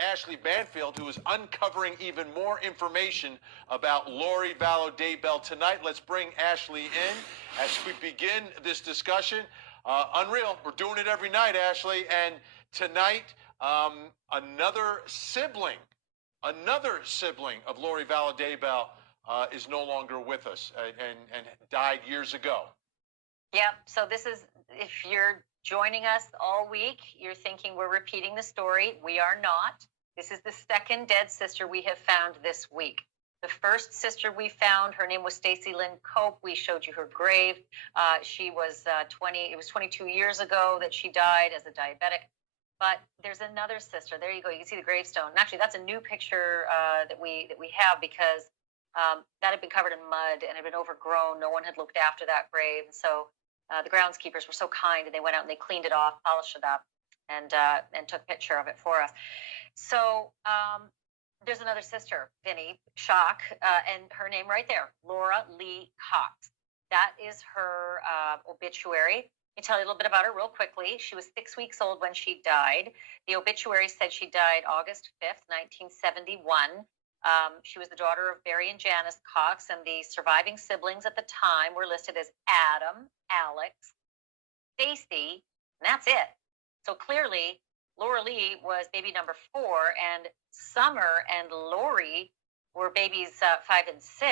Ashley Banfield, who is uncovering even more information about Lori Vallow Daybell tonight. Let's bring Ashley in as we begin this discussion. Unreal. We're doing it every night, Ashley. And tonight, another sibling of Lori Vallow Daybell is no longer with us and died years ago. Yep. So this is, if you're joining us all week, you're thinking we're repeating the story. We are not. This is the second dead sister we have found this week. The first sister we found, her name was Stacy Lynn Cope. We showed you her grave. She was it was 22 years ago that she died as a diabetic. But there's another sister. There you go. You can see the gravestone. And actually, that's a new picture that we have because that had been covered in mud and had been overgrown. No one had looked after that grave. And so the groundskeepers were so kind, and they went out and they cleaned it off, polished it up, and took a picture of it for us. So there's another sister, Vinny, shock, and her name right there, Laura Lee Cox. That is her obituary. Let me tell you a little bit about her real quickly. She was 6 weeks old when she died. The obituary said she died August 5th, 1971. She was the daughter of Barry and Janice Cox, and the surviving siblings at the time were listed as Adam, Alex, Stacy, and that's it. So clearly, Laura Lee was baby number 4, and Summer and Lori were babies 5 and 6.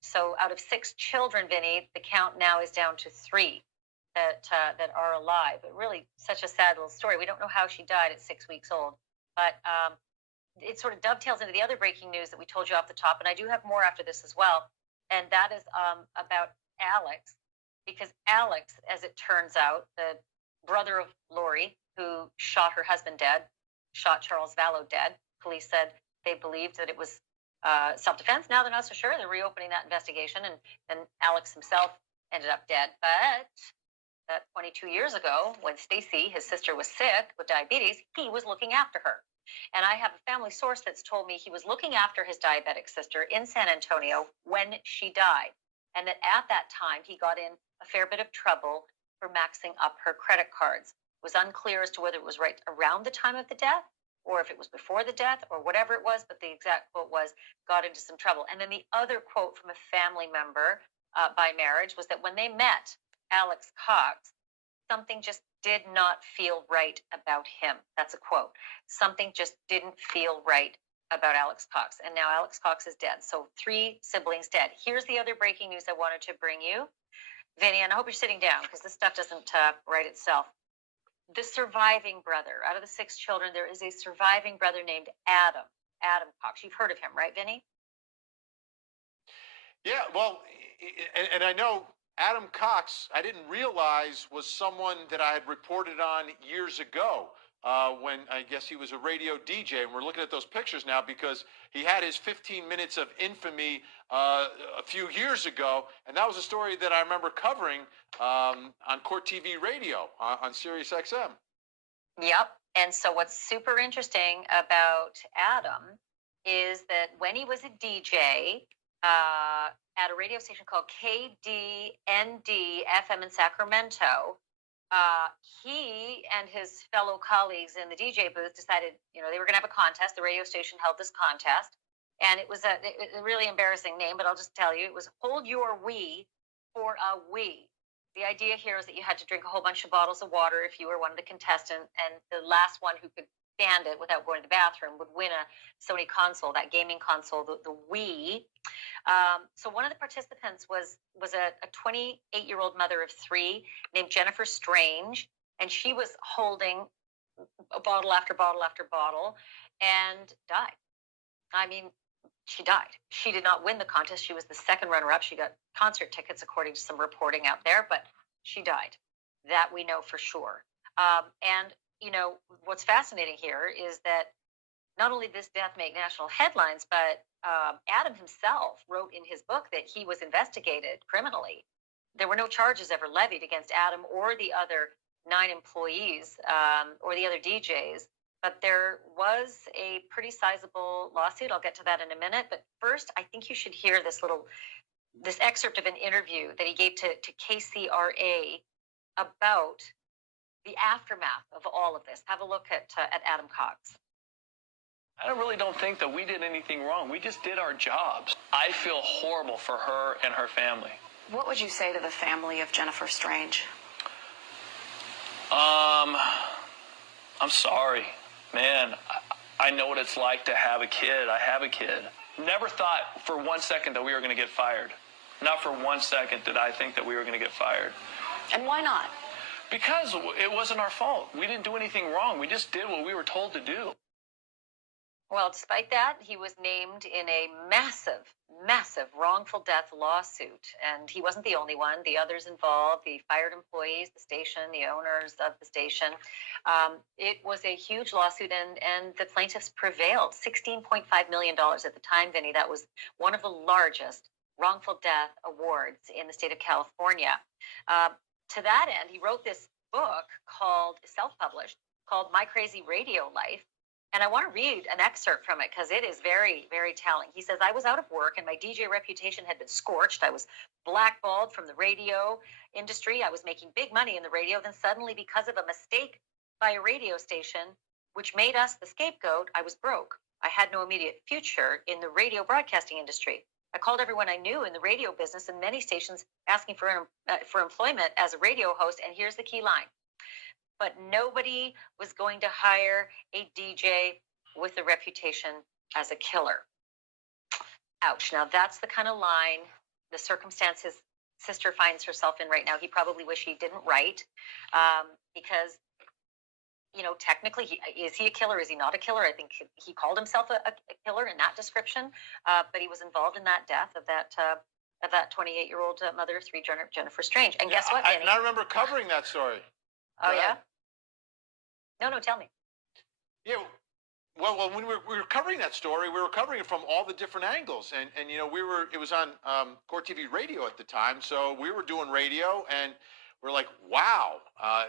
So out of 6 children, Vinny, the count now is down to 3 that are alive. But really, such a sad little story. We don't know how she died at 6 weeks old, but it sort of dovetails into the other breaking news that we told you off the top, and I do have more after this as well, and that is about Alex, because Alex, as it turns out, the brother of Lori, who shot her husband dead, shot Charles Vallow dead. Police said they believed that it was self-defense. Now they're not so sure. They're reopening that investigation, and Alex himself ended up dead. But 22 years ago, when Stacy, his sister, was sick with diabetes, he was looking after her. And I have a family source that's told me he was looking after his diabetic sister in San Antonio when she died, and that at that time he got in a fair bit of trouble for maxing up her credit cards. It was unclear as to whether it was right around the time of the death or if it was before the death or whatever it was, but the exact quote was, got into some trouble. And then the other quote from a family member by marriage was that when they met Alex Cox, something just did not feel right about him. That's a quote. Something just didn't feel right about Alex Cox. And now Alex Cox is dead. So 3 siblings dead. Here's the other breaking news I wanted to bring you, Vinny, and I hope you're sitting down because this stuff doesn't write itself. The surviving brother, out of the 6 children, there is a surviving brother named Adam Cox. You've heard of him, right, Vinny? Yeah, well, and I know Adam Cox, I didn't realize was someone that I had reported on years ago when I guess he was a radio DJ. And we're looking at those pictures now because he had his 15 minutes of infamy a few years ago. And that was a story that I remember covering on Court TV radio on Sirius XM. Yep. And so what's super interesting about Adam is that when he was a DJ, at a radio station called KDND FM in Sacramento, he and his fellow colleagues in the DJ booth decided, they were going to have a contest. The radio station held this contest, and it was a really embarrassing name, but I'll just tell you, it was Hold Your Wee for a Wee. The idea here is that you had to drink a whole bunch of bottles of water if you were one of the contestants, and the last one who could stand it without going to the bathroom would win a Sony console, that gaming console, the Wii. So one of the participants was a 28-year-old mother of 3 named Jennifer Strange, and she was holding a bottle after bottle after bottle and died. I mean, she died. She did not win the contest. She was the second runner-up. She got concert tickets, according to some reporting out there, but she died. That we know for sure. And what's fascinating here is that not only did this death make national headlines, but Adam himself wrote in his book that he was investigated criminally. There were no charges ever levied against Adam or the other 9 employees or the other DJs, but there was a pretty sizable lawsuit. I'll get to that in a minute. But first, I think you should hear this excerpt of an interview that he gave to KCRA about the aftermath of all of this. Have a look at Adam Cox. I really don't think that we did anything wrong. We just did our jobs. I feel horrible for her and her family. What would you say to the family of Jennifer Strange? I'm sorry. Man, I know what it's like to have a kid. I have a kid. Never thought for 1 second that we were going to get fired. Not for 1 second did I think that we were going to get fired. And why not? Because it wasn't our fault. We didn't do anything wrong. We just did what we were told to do. Well, despite that, he was named in a massive, massive wrongful death lawsuit. And he wasn't the only one. The others involved, the fired employees, the station, the owners of the station. It was a huge lawsuit, and the plaintiffs prevailed. $16.5 million at the time, Vinny. That was one of the largest wrongful death awards in the state of California. To that end, he wrote this book called, self-published, called My Crazy Radio Life. And I want to read an excerpt from it because it is very, very telling. He says, I was out of work and my DJ reputation had been scorched. I was blackballed from the radio industry. I was making big money in the radio. Then suddenly, because of a mistake by a radio station, which made us the scapegoat, I was broke. I had no immediate future in the radio broadcasting industry. I called everyone I knew in the radio business and many stations asking for employment as a radio host. And here's the key line. But nobody was going to hire a DJ with a reputation as a killer. Ouch. Now, that's the kind of line, the circumstance his sister finds herself in right now. He probably wish he didn't write because, you know, technically, is he a killer? Is he not a killer? I think he called himself a killer in that description, but he was involved in that death of that 28-year-old mother of three, Jennifer Strange. And guess what, Vinny? I remember covering that story. Oh, yeah? No, tell me. Yeah, well, when we were covering that story, we were covering it from all the different angles, and you know, it was on Core TV radio at the time, so we were doing radio, and we're like, wow,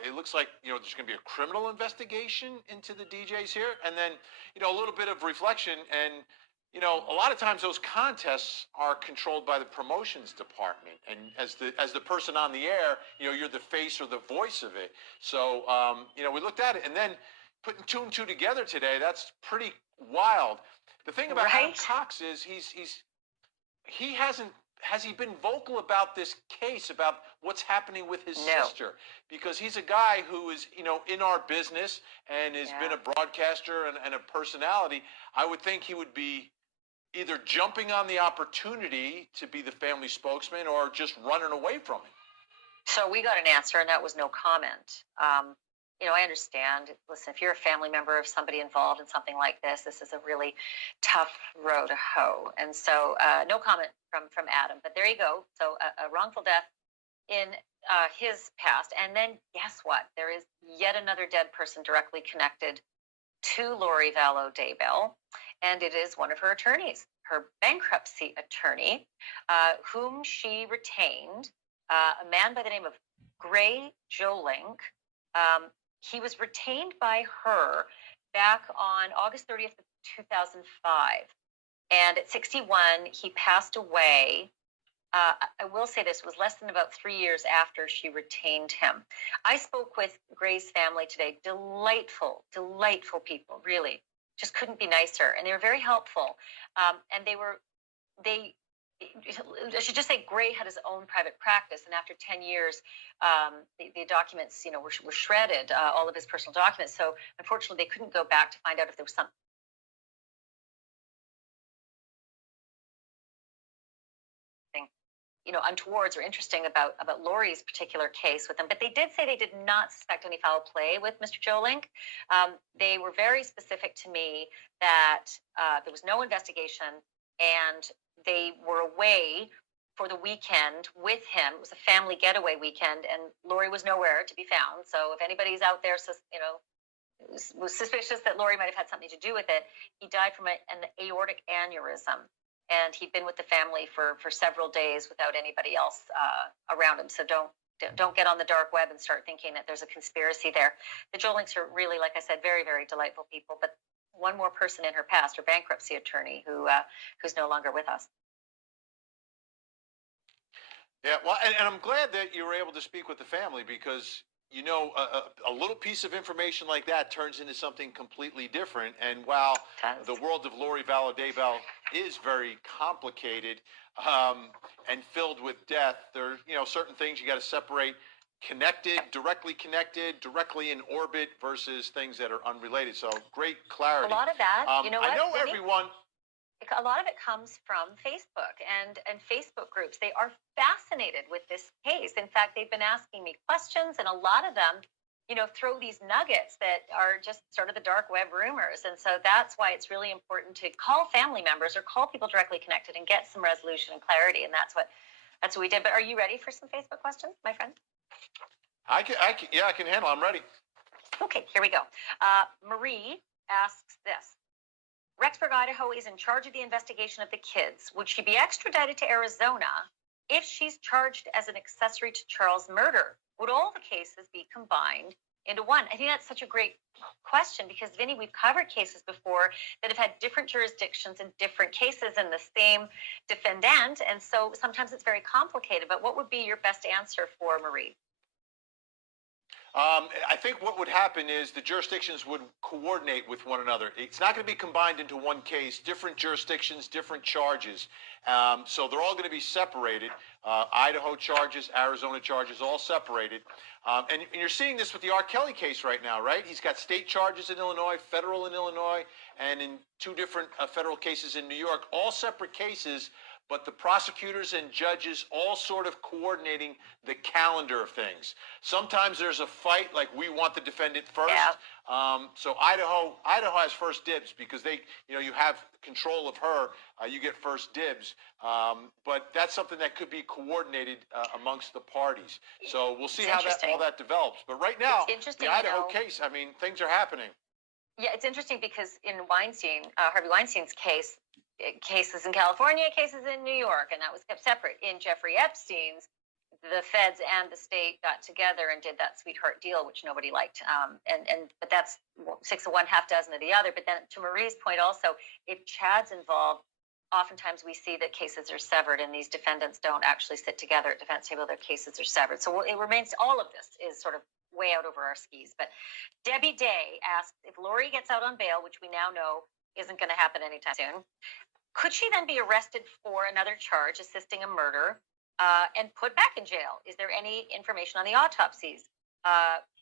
it looks like, you know, there's going to be a criminal investigation into the DJs here, and then, you know, a little bit of reflection, and you know, a lot of times those contests are controlled by the promotions department, and as the person on the air, you know, you're the face or the voice of it. So, you know, we looked at it, and then putting two and two together today, that's pretty wild. The thing about Adam Cox is has he been vocal about this case, about what's happening with his sister? Because he's a guy who is, you know, in our business and has been a broadcaster and a personality. I would think he would be either jumping on the opportunity to be the family spokesman or just running away from it. So we got an answer, and that was no comment. You know, I understand. Listen, if you're a family member of somebody involved in something like this is a really tough row to hoe. And so no comment from Adam. But there you go. So a wrongful death in his past. And then guess what? There is yet another dead person directly connected to Lori Vallow Daybell, and it is one of her attorneys, her bankruptcy attorney, whom she retained, a man by the name of Gray Jolink. He was retained by her back on August 30th of 2005, and at 61, he passed away. I will say this was less than about 3 years after she retained him. I spoke with Gray's family today. Delightful, delightful people, really. Just couldn't be nicer. And they were very helpful. And I should just say Gray had his own private practice. And after 10 years, the documents, you know, were shredded, all of his personal documents. So unfortunately, they couldn't go back to find out if there was something, you know, untowards or interesting about Lori's particular case with them. But they did say they did not suspect any foul play with Mr. Jolink. They were very specific to me that there was no investigation, and they were away for the weekend with him. It was a family getaway weekend, and Lori was nowhere to be found. So if anybody's out there, you know, was suspicious that Lori might have had something to do with it, he died from an aortic aneurysm. And he'd been with the family for several days without anybody else around him. So don't get on the dark web and start thinking that there's a conspiracy there. The Jolinks are really, like I said, very, very delightful people. But one more person in her past, her bankruptcy attorney, who's no longer with us. Yeah, well, and I'm glad that you were able to speak with the family because, you know, a little piece of information like that turns into something completely different. And while the world of Lori Vallow Daybell is very complicated and filled with death, there, you know, certain things you got to separate: connected, directly in orbit versus things that are unrelated. So great clarity. A lot of that, you know what, I know Vinny? everyone. A lot of it comes from Facebook and Facebook groups. They are fascinated with this case. In fact, they've been asking me questions, and a lot of them, you know, throw these nuggets that are just sort of the dark web rumors. And so that's why it's really important to call family members or call people directly connected and get some resolution and clarity. And that's what we did. But are you ready for some Facebook questions, my friend? I can handle it. I'm ready. Okay, here we go. Marie asks this. Rexburg, Idaho is in charge of the investigation of the kids. Would she be extradited to Arizona if she's charged as an accessory to Charles' murder? Would all the cases be combined into one? I think that's such a great question because, Vinny, we've covered cases before that have had different jurisdictions and different cases in the same defendant. And so sometimes it's very complicated. But what would be your best answer for Marie? I think what would happen is the jurisdictions would coordinate with one another. It's not going to be combined into one case, different jurisdictions, different charges. So they're all going to be separated. Idaho charges, Arizona charges, all separated. And you're seeing this with the R. Kelly case right now, right? He's got state charges in Illinois, federal in Illinois, and in two different federal cases in New York, all separate cases, but the prosecutors and judges all sort of coordinating the calendar of things. Sometimes there's a fight, like we want the defendant first. Yeah. So Idaho has first dibs because they, you know, you have control of her. You get first dibs. But that's something that could be coordinated amongst the parties. So we'll see how all that develops. But right now, the Idaho case, I mean, things are happening. Yeah, it's interesting because in Weinstein, Harvey Weinstein's case, cases in California, cases in New York, and that was kept separate. In Jeffrey Epstein's, the feds and the state got together and did that sweetheart deal, which nobody liked. But that's 6 of one, half dozen of the other. But then to Marie's point also, if Chad's involved, oftentimes we see that cases are severed and these defendants don't actually sit together at defense table. Their cases are severed. So it remains, all of this is sort of way out over our skis. But Debbie Day asks, if Lori gets out on bail, which we now know isn't going to happen anytime soon, could she then be arrested for another charge, assisting a murder, and put back in jail? Is there any information on the autopsies?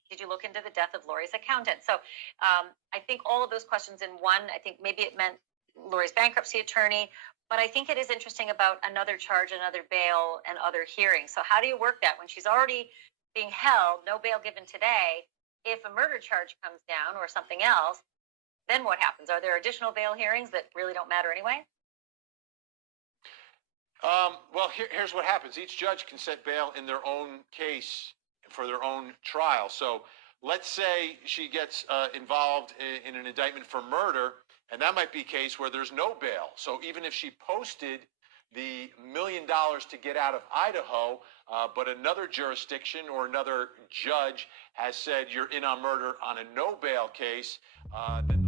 Did you look into the death of Lori's accountant? So I think all of those questions in one. I think maybe it meant Lori's bankruptcy attorney, but I think it is interesting about another charge, another bail, and other hearings. So how do you work that when she's already being held, no bail given today? If a murder charge comes down or something else, then what happens? Are there additional bail hearings that really don't matter anyway? Well, here's what happens. Each judge can set bail in their own case for their own trial. So let's say she gets involved in an indictment for murder, and that might be a case where there's no bail. So even if she posted the $1 million to get out of Idaho, but another jurisdiction or another judge has said you're in on murder on a no bail case, then